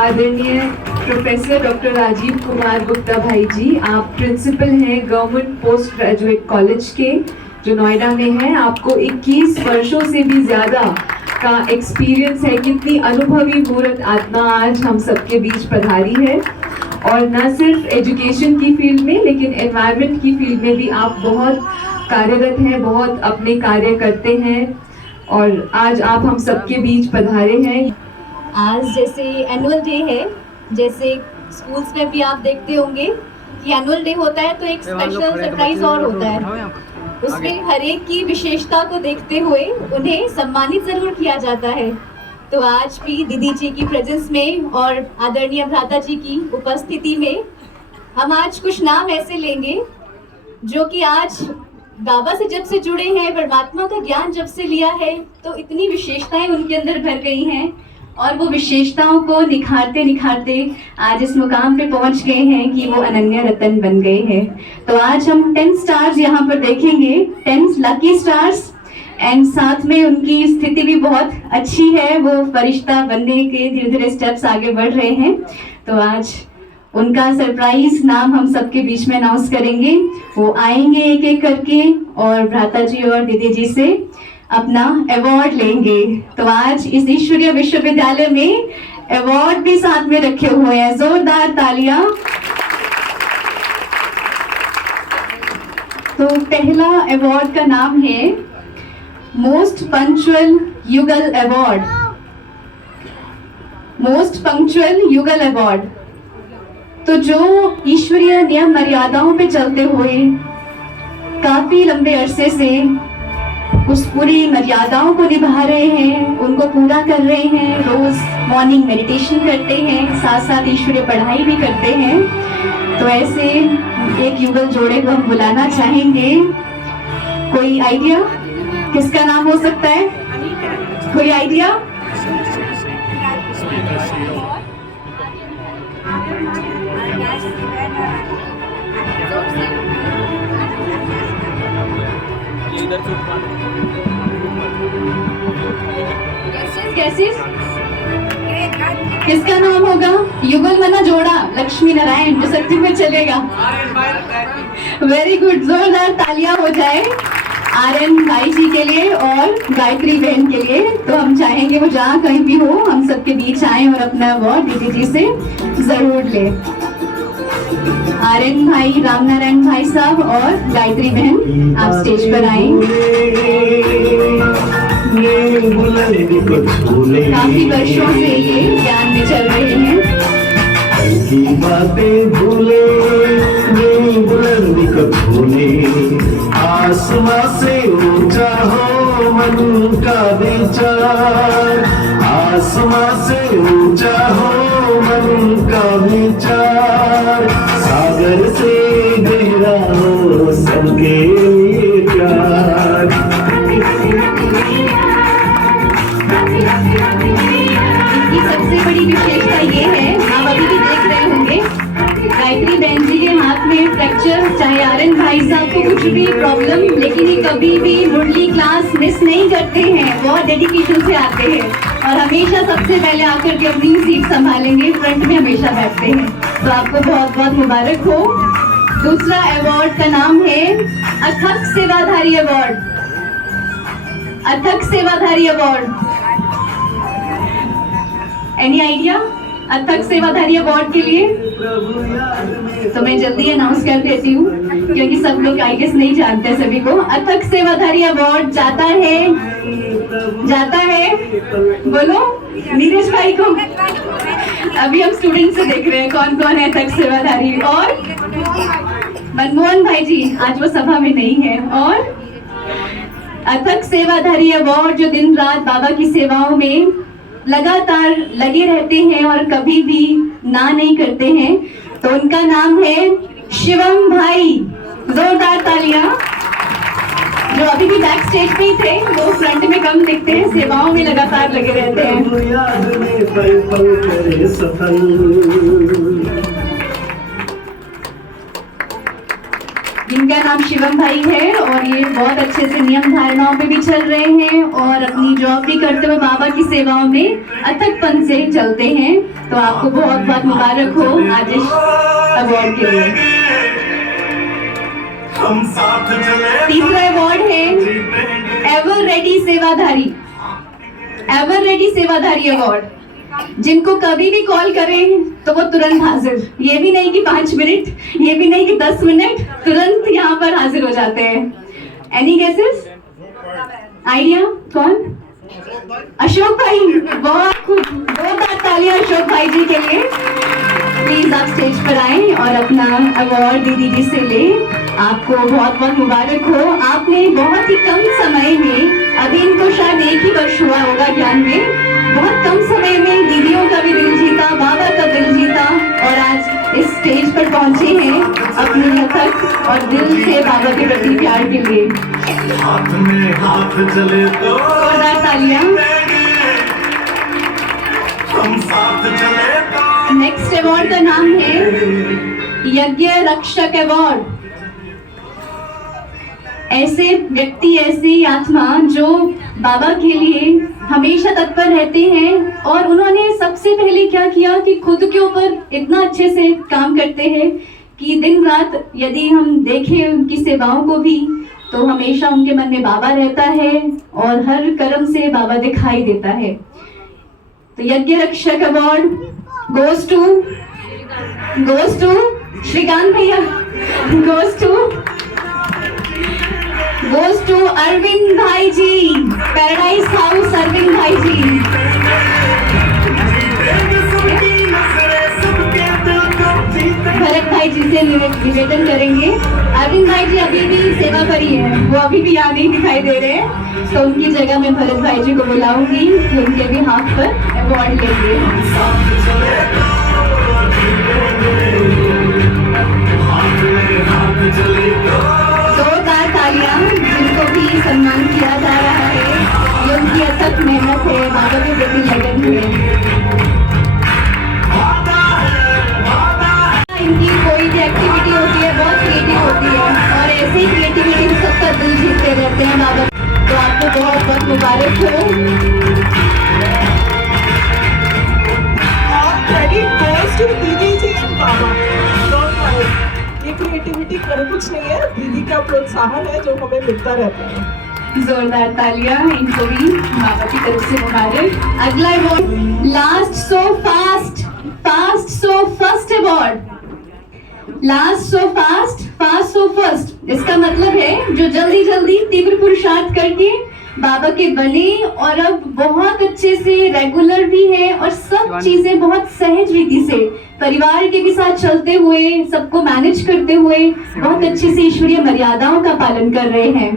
आदरणीय professor doctor Rajiv Kumar Gupta भाई जी, आप प्रिंसिपल हैं गवर्नमेंट पोस्ट ग्रेजुएट कॉलेज के जो नोएडा में है। आपको 21 वर्षों से भी ज़्यादा का एक्सपीरियंस है। कितनी अनुभवी मूर्त आत्मा आज हम सबके बीच पधारी है, और न सिर्फ एजुकेशन की फील्ड में लेकिन एनवायरनमेंट की फील्ड में भी आप बहुत कार्यरत हैं, बहुत अपने कार्य करते हैं, और आज आप हम सबके बीच पधारे हैं। आज जैसे एनुअल डे है, जैसे स्कूल्स में भी आप देखते होंगे कि एनुअल डे होता है तो एक स्पेशल सरप्राइज और होता है। उसमें हर एक की विशेषता को देखते हुए उन्हें सम्मानित जरूर किया जाता है। तो आज भी दीदी जी की प्रेजेंस में और आदरणीय भ्राता जी की उपस्थिति में हम आज कुछ नाम ऐसे लेंगे जो कि आज बाबा से जब से जुड़े हैं, परमात्मा का ज्ञान जब से लिया है, तो इतनी विशेषताएं उनके अंदर भर गई हैं और वो विशेषताओं को निखारते निखारते आज इस मुकाम पे पहुंच गए हैं कि वो अनन्य रतन बन गए हैं। तो आज हम 10 स्टार्स यहाँ पर देखेंगे, 10 लकी स्टार्स, एंड साथ में उनकी स्थिति भी बहुत अच्छी है। वो फरिश्ता बनने के धीरे धीरे स्टेप्स आगे बढ़ रहे हैं। तो आज उनका सरप्राइज नाम हम सबके बीच में अनाउंस करेंगे। वो आएंगे एक एक करके और भ्राता जी और दीदी जी से अपना अवार्ड लेंगे। तो आज इस ईश्वरीय विश्वविद्यालय में अवार्ड भी साथ में रखे हुए हैं, जोरदार तालियां। तो पहला अवार्ड का नाम है मोस्ट पंक्चुअल युगल अवार्ड। मोस्ट पंक्चुअल युगल अवार्ड तो जो ईश्वरीय नियम मर्यादाओं पे चलते हुए काफी लंबे अरसे से उस पूरी मर्यादाओं को निभा रहे हैं, उनको पूरा कर रहे हैं, रोज मॉर्निंग मेडिटेशन करते हैं, साथ साथ ईश्वरीय पढ़ाई भी करते हैं। तो ऐसे एक युगल जोड़े को हम बुलाना चाहेंगे। कोई आइडिया किसका नाम हो सकता है? कोई आइडिया? किसका नाम होगा? युगल मना जोड़ा लक्ष्मी नारायण, जो शक्ति में चलेगा। वेरी गुड, जोरदार तालियां हो जाए आर्यन भाई जी के लिए और गायत्री बहन के लिए। तो हम चाहेंगे वो जहाँ कहीं भी हो हम सबके बीच आए और अपना अवार्ड दीदी जी से जरूर ले। आर्यन भाई, रामनारायण भाई साहब और गायत्री बहन आप स्टेज पर आए। काफी वर्षों से ये ज्ञान में चल रहे हैं। बातें भूले, बुलंदी को भूले, आसमां से ऊंचा हो मन का विचार, आसमां से ऊंचा हो मन का विचार, सागर से गहरा हो सबके लिए प्यार। इनकी सबसे बड़ी विशेषता ये है, आप अभी भी देख रहे होंगे गायत्री बहन जी के हाथ में फ्रैक्चर, चाहे आर्यन भाई साहब को कुछ भी प्रॉब्लम, लेकिन ये कभी भी मुरली क्लास मिस नहीं करते हैं, बहुत डेडिकेशन से आते हैं और हमेशा सबसे पहले आकर के अपनी सीट संभालेंगे, फ्रंट में हमेशा बैठते हैं। तो आपको बहुत बहुत मुबारक हो। दूसरा अवार्ड का नाम है अथक सेवाधारी अवार्ड। अथक सेवाधारी अवार्ड, एनी आइडिया? अथक सेवाधारी अवार्ड के लिए तो मैं जल्दी अनाउंस कर देती हूँ क्योंकि सब लोग आई गेस नहीं जानते सभी को। अथक सेवाधारी अवार्ड जाता है बोलो नीरज भाई को। अभी हम स्टूडेंट से देख रहे हैं कौन कौन है अथक सेवाधारी। और मनमोहन भाई जी आज वो सभा में नहीं है। और अथक सेवाधारी अवार्ड जो दिन रात बाबा की सेवाओं में लगातार लगे रहते हैं और कभी भी ना नहीं करते हैं, तो उनका नाम है शिवम भाई। जोरदार तालियां। जो अभी भी बैक स्टेज पे ही थे, वो फ्रंट में कम दिखते हैं, सेवाओं में लगातार लगे रहते हैं। जिनका नाम शिवम भाई है और ये बहुत अच्छे से नियम धारणाओं पे भी चल रहे हैं और अपनी जॉब भी करते हुए बाबा की सेवाओं में अथकपन से चलते हैं। तो आपको बहुत बहुत मुबारक हो आज इस अवार्ड के लिए। हम साथ चले तीसरा अवार्ड है एवर रेडी सेवाधारी, एवर रेडी सेवाधारी अवार्ड। जिनको कभी भी कॉल करें तो वो तुरंत हाजिर, ये भी नहीं कि 5 मिनट, ये भी नहीं कि 10 मिनट, तुरंत यहाँ पर हाजिर हो जाते हैं। Any guesses, idea? कौन? अशोक भाई। बहुत तालियां अशोक भाई जी के लिए। प्लीज आप स्टेज पर आए और अपना अवार्ड दीदी जी से ले। आपको बहुत बहुत मुबारक हो। आपने बहुत ही कम समय में, अभी इनको शायद 1 ही वर्ष हुआ होगा ज्ञान में, बहुत कम समय में दीदियों का भी दिल जीता, बाबा का दिल जीता और आज इस स्टेज पर पहुंचे हैं अपनी लथक और दिल से बाबा के प्रति प्यार के लिए। हाथ में हाथ चले तो जोरदार तालियां। हम साथ चले तो नेक्स्ट अवार्ड का नाम है यज्ञ रक्षक अवार्ड। ऐसे व्यक्ति, ऐसी आत्मा जो बाबा के लिए हमेशा तत्पर रहते हैं और उन्होंने सबसे पहले क्या किया कि खुद के ऊपर इतना अच्छे से काम करते हैं कि दिन रात यदि हम देखें उनकी सेवाओं को भी तो हमेशा उनके मन में बाबा रहता है और हर कर्म से बाबा दिखाई देता है। तो यज्ञ रक्षक अवार्ड गोज टू श्रीकांत भैया, goes to अरविंद भाई जी, पैराडाइज हाउस अरविंद भाई जी। भरत भाई जी से निवेदन करेंगे। अरविंद भाई जी अभी भी सेवा पर ही है, वो अभी भी यहाँ नहीं दिखाई दे रहे हैं, तो उनकी जगह मैं भरत भाई जी को बुलाऊंगी, उनके भी हाथ पर अवार्ड लेंगे। जोरदार तालियां जिनको भी सम्मान किया जा रहा है, ये उनकी अथक मेहनत है, बाबा के प्रति लगन है। इनकी कोई भी एक्टिविटी होती है बहुत क्रिएटिव होती है और ऐसे ही क्रिएटिविटी सबका दिल जीतते रहते हैं बाबा। तो आपको बहुत बहुत मुबारक हो। क्रेडिट गोज टू दीदी जी एंड बाबा। डोंट वरी, ये क्रिएटिविटी कर कुछ नहीं है, दीदी का प्रोत्साहन है जो हमें मिलता रहता है। जोरदार तालियां इनको भी बाबा की तरफ से मुबारक। अगला award last so fast so first award. Last so fast so first, इसका मतलब है जो जल्दी जल्दी तीव्र पुरुषार्थ करके बाबा के बने और अब बहुत अच्छे से रेगुलर भी है और सब चीजें बहुत सहज रीति से परिवार के भी साथ चलते हुए, सबको मैनेज करते हुए बहुत अच्छे से ईश्वरीय मर्यादाओं का पालन कर रहे हैं।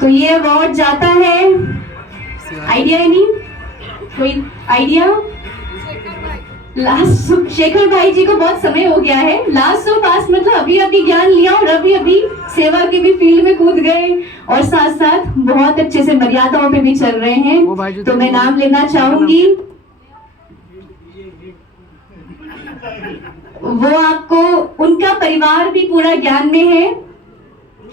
तो ये अवार्ड जाता है, आइडिया नहीं, कोई आइडिया? लास्ट शेखर भाई जी को बहुत समय हो गया है। लास्ट सो फास्ट मतलब अभी अभी ज्ञान लिया और अभी अभी सेवा के भी फील्ड में कूद गए और साथ साथ बहुत अच्छे से मर्यादाओं पे भी चल रहे हैं। तो मैं नाम लेना चाहूंगी, वो आपको, उनका परिवार भी पूरा ज्ञान में है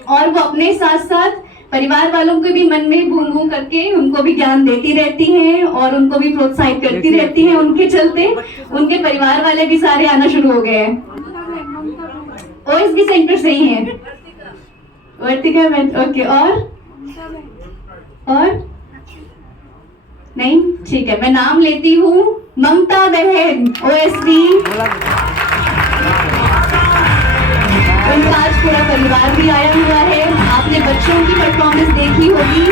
और वो अपने साथ साथ परिवार वालों को भी मन में घूम घूम करके उनको भी ज्ञान देती रहती हैं और उनको भी प्रोत्साहित करती रहती हैं। उनके चलते उनके परिवार वाले भी सारे आना शुरू हो गए हैं। ओएसबी सेंटर से ही है, वर्तिका ओके। और नहीं, ठीक है, मैं नाम लेती हूँ ममता बहन ओएसबी। उनका आज पूरा परिवार भी आया हुआ है। आपने बच्चों की परफॉर्मेंस देखी होगी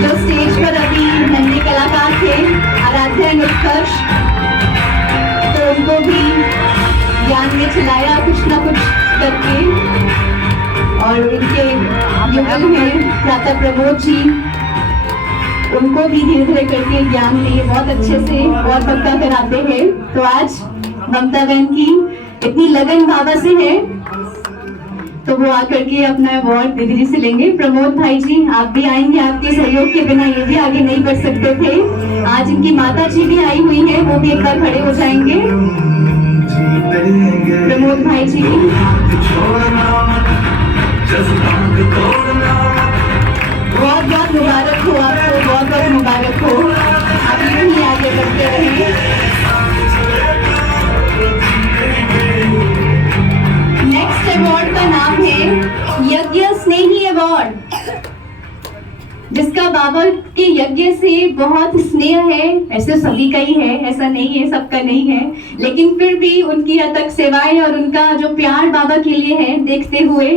जो स्टेज पर अभी नन्हे कलाकार थे, आराध्या एंड उत्कर्ष, तो उनको भी ज्ञान में चलाया कुछ ना कुछ करके। और उनके युगल में प्रातः प्रमोद जी, उनको भी धीरे धीरे करके ज्ञान में ये बहुत अच्छे से और पक्का कराते हैं। तो आज ममता बहन की इतनी लगन बाबा से है तो वो आकर के अपना अवार्ड दीदी जी से लेंगे। प्रमोद भाई जी आप भी आएंगे, आपके सहयोग के बिना ये भी आगे नहीं बढ़ सकते थे। आज इनकी माता जी भी आई हुई है, वो भी एक बार खड़े हो जाएंगे। देंगे प्रमोद भाई जी की छोड़ना मत जज्बात तोड़ना बहुत बहुत मुबारक हो आपको, बहुत बहुत मुबारक हो। आप यूं ही आगे बढ़ते रहेंगे। नेक्स्ट अवार्ड का नाम है यज्ञ स्नेही अवार्ड, जिसका बाबा के यज्ञ से बहुत स्नेह है। ऐसे सभी का ही है, ऐसा नहीं है सबका नहीं है, लेकिन फिर भी उनकी अथक सेवाएं और उनका जो प्यार बाबा के लिए है, देखते हुए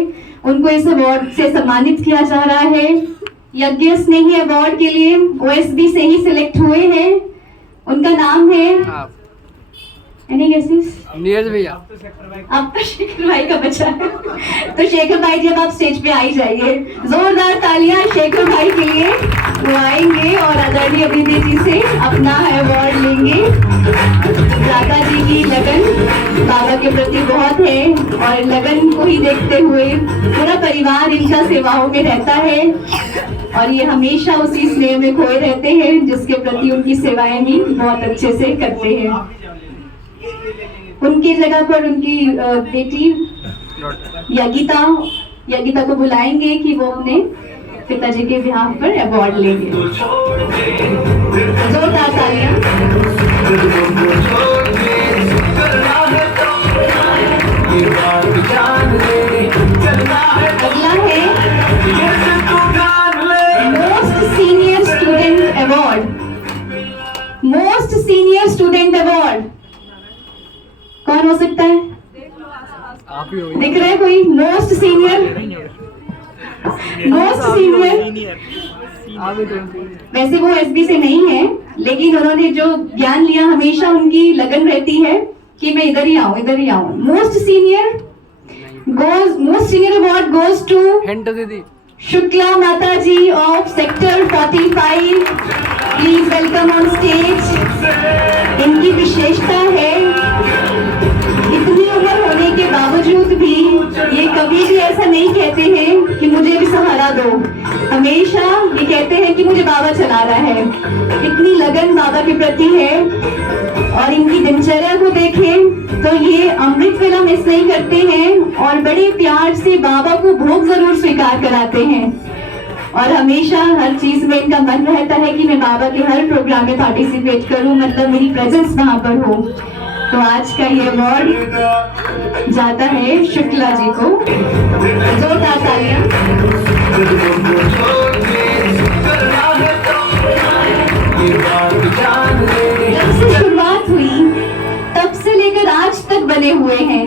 उनको इस अवार्ड से सम्मानित किया जा रहा है। यज्ञ स्नेही अवार्ड के लिए ओएसबी से ही सिलेक्ट हुए हैं। उनका नाम है एनी गेसेस? नीरज भैया। आपका शेखर भाई का बच्चा है, तो शेखर भाई जी अब आप स्टेज पे आ ही जाइए। जोरदार तालियां शेखर भाई के लिए। वो आएंगे और आदरणीय दीदी जी से अपना अवार्ड लेंगे। दादा जी की लगन बाबा के प्रति बहुत है और लगन को ही देखते हुए पूरा परिवार इनका सेवाओं में रहता है और ये हमेशा उसी स्नेह में खोए रहते हैं जिसके प्रति उनकी सेवाएं भी बहुत अच्छे से करते हैं। उनकी जगह पर उनकी बेटी यगिता को बुलाएंगे कि वो अपने पिताजी के बिहाफ पर अवार्ड लेंगे। जोरदार तालियां। अगला है most senior student award. Most senior student award कौन हो सकता है? आप ही हो। दिख रहा है कोई? मोस्ट सीनियर आप ही तो। वैसे वो एसबी से नहीं है, लेकिन उन्होंने जो ज्ञान लिया हमेशा उनकी लगन रहती है कि मैं इधर ही आऊं। Most senior award goes to हिंट दीदी। शुक्ला माता ji of sector 45। Please welcome on stage. इनकी विशेषता है इतनी उम्र होने के बावजूद भी ये कभी भी ऐसा नहीं कहते हैं कि मुझे भी सहारा दो। हमेशा ये कहते हैं कि मुझे बाबा चला रहा है। इतनी लगन बाबा के प्रति है और इनकी दिनचर्या को देखें तो ये अमृत वेला मिस नहीं करते हैं और बड़े प्यार से बाबा को भोग जरूर स्वीकार कराते हैं और हमेशा हर चीज में इनका मन रहता है कि मैं बाबा के हर प्रोग्राम में पार्टिसिपेट करूं, मतलब मेरी प्रेजेंस वहां पर हो। तो आज का ये अवार्ड जाता है शुक्ला जी को। जोरदार तालियां। जब से शुरुआत हुई तब से लेकर आज तक बने हुए हैं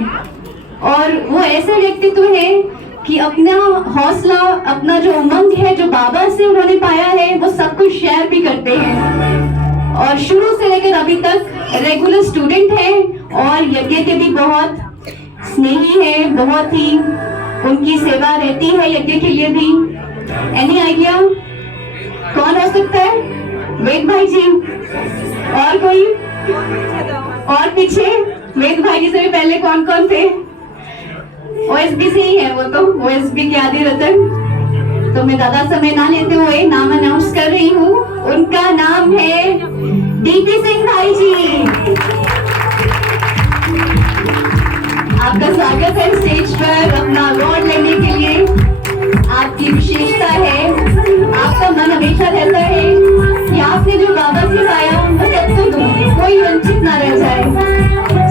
और वो ऐसे व्यक्तित्व है कि अपना हौसला, अपना जो उमंग है जो बाबा से उन्होंने पाया है, वो सब कुछ शेयर भी करते हैं और शुरू से लेकर अभी तक रेगुलर स्टूडेंट है और यज्ञ के भी बहुत स्नेही है, बहुत ही उनकी सेवा रहती है यज्ञ के लिए भी। एनी आइडिया कौन हो सकता है? वेद भाई जी और कोई? और पीछे वेद भाई जी से भी पहले कौन कौन थे? ओएसबी से ही है वो, तो ओएसबी के आदि रतन। तो मैं ज्यादा समय ना लेते हुए नाम अनाउंस कर रही हूँ। उनका नाम है डीपी सिंह भाई जी। आपका स्वागत है स्टेज पर अपना अवार्ड लेने के लिए। आपकी विशेषता है, आपका मन हमेशा रहता है कि आपने जो बाबा से पाया वो सबको दो, कोई वंचित ना रह जाए।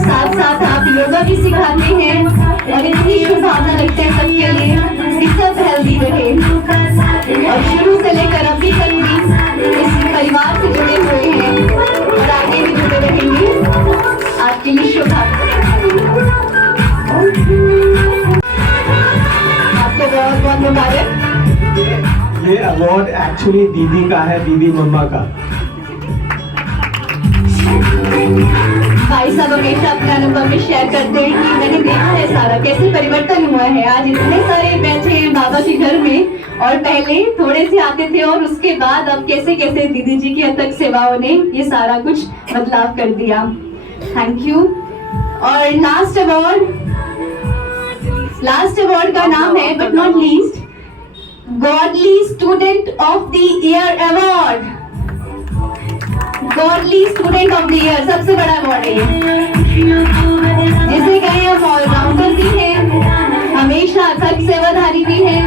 साथ साथ आप योगा भी सिखाते हैं और इतनी शुभ भावना रखते हैं सबके लिए कि सब हेल्दी रहे और शुरू से लेकर अभी तक भी इस परिवार से जुड़े हुए हैं और आगे भी जुड़े रहेंगे। आपके लिए शुभकामनाएं। आपको बहुत बहुत मुबारक। ये अवार्ड एक्चुअली दीदी का है, दीदी मम्मा का। भाई साहब हमेशा अपने अनुभव में शेयर करते हैं कि मैंने देखा है सारा कैसे परिवर्तन हुआ है। आज इतने सारे बैठे हैं बाबा के घर में और पहले थोड़े से आते थे और उसके बाद अब कैसे कैसे दीदी जी की अथक सेवाओं ने ये सारा कुछ बदलाव कर दिया। Thank you. और लास्ट अवार्ड का नाम है but not least godly student of the year award. Godly student of the year, सबसे बड़ा अवार्ड है ये। जिसे कहें हम ऑलराउंडर भी हैं, हमेशा अथक सेवाधारी भी हैं,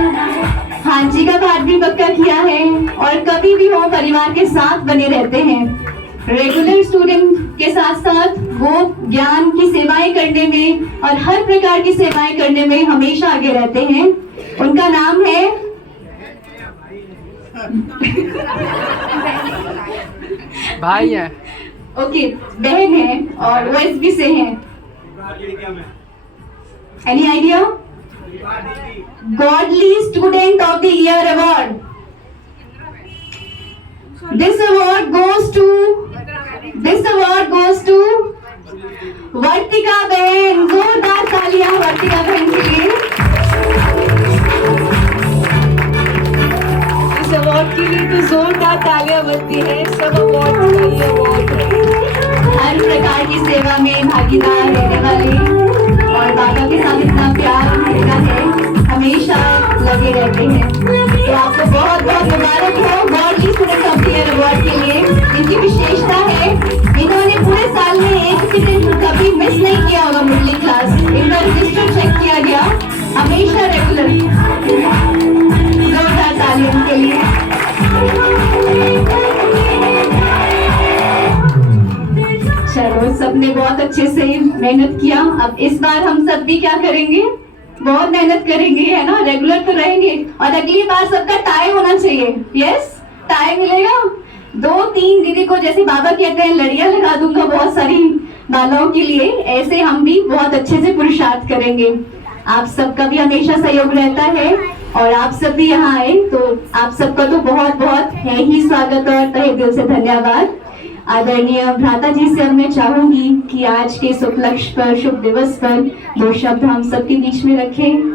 हांजी का पाठ भी पक्का किया है और कभी भी हो परिवार के साथ बने रहते हैं। रेगुलर स्टूडेंट के साथ साथ वो ज्ञान की सेवाएं करने में और हर प्रकार की सेवाएं करने में हमेशा आगे रहते हैं। उनका नाम है भाई है। ओके, बहन है और वो एसबी से हैं। Any idea? Godly student of the year award. This award goes to वर्तिका बहन। जोरदार तालियां वर्तिका बहन के लिए। इस अवार्ड के लिए तो जोरदार तालियां बनती है। सब अवार्ड का ये अवार्ड है। हर प्रकार की सेवा में भागीदार रहने वाले और बाबा के साथ इतना प्यार मिलता है, हमेशा लगे रहते हैं। तो आपको बहुत बहुत मुबारक हो godly student of the year award के लिए। इनकी विशेषता है, इन्होंने पूरे साल में एक भी दिन कभी मिस नहीं किया होगा मिडल क्लास। इनका रजिस्टर चेक किया गया, हमेशा रेगुलर। जोरदार तालियां इनके लिए। चलो, सबने बहुत अच्छे से मेहनत किया। अब इस बार हम सब भी क्या करेंगे, बहुत मेहनत करेंगे, है ना, रेगुलर तो रहेंगे। और अगली बार सबका टाई होना चाहिए। यस, टाई मिलेगा। 2-3 दीदी को, जैसे बाबा कहते हैं, लड़ियां लगा दूंगा बहुत सारी बालाओं के लिए। ऐसे हम भी बहुत अच्छे से पुरुषार्थ करेंगे। आप सबका भी हमेशा सहयोग रहता है और आप सब भी यहाँ आए तो आप सबका तो बहुत बहुत है ही स्वागत और तहे दिल से धन्यवाद। आदरणीय भ्राता जी से अब मैं चाहूंगी कि आज के इस उपलक्ष्य पर, शुभ दिवस पर 2 शब्द हम सबके बीच में रखें।